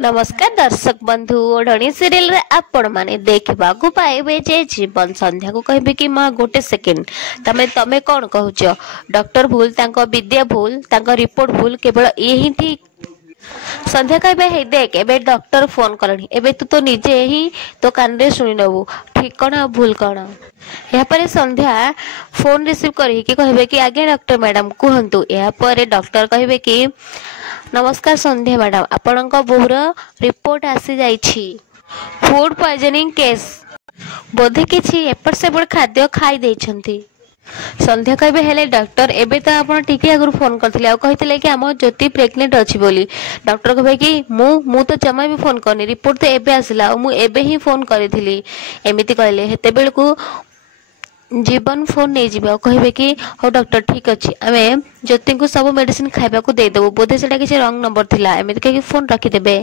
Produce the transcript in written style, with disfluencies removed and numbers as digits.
नमस्कार दर्शक बंधु ओढ़णी सीरियल रे आपण माने देखबा को पाइबे जे जीवन संध्या को कहबे कि मां गोटे सेकेंड तमे कौन कहूच डॉक्टर भूल तांको विद्या भूल तांको रिपोर्ट भूल केवल यही ठीक संध्या कहबे हे देख एबे डॉक्टर फोन करणी एबे तू तो निजे ही तो कान रे सुनि नबू ठीक कौन आ भूल कौन या पर संध्या फोन रिसीव करी कि कहबे कि आगे डॉक्टर मैडम कहंतु या पर डॉक्टर कहबे कि नमस्कार संध्या मैडम आपणक बोर रिपोर्ट आसी जाइछि फूड पॉइजनिंग केस बोधे किछि एपट सेपट खाद्य खाई देइछंती संध्या कहबे हेले डॉक्टर एबे तो आपण टिके आगु फोन करथिले आ कहितले कि हम ज्योति प्रेग्नेंट अछि बोली डॉक्टर कहबे कि मु तो जमा भी फोन करनी रिपोर्ट तो एबे आसिला मु एबे ही फोन करिथिली एमिति कहले हेते बेल को जीवन फोन नहीं जीवा कहबे कि हो डॉक्टर ठीक अछि आमे ज्योति को सब मेडिसिन खाइबा को दे देबो बोधे सेटा किछि रंग नंबर थिला एमिति कहि फोन रखि देबे।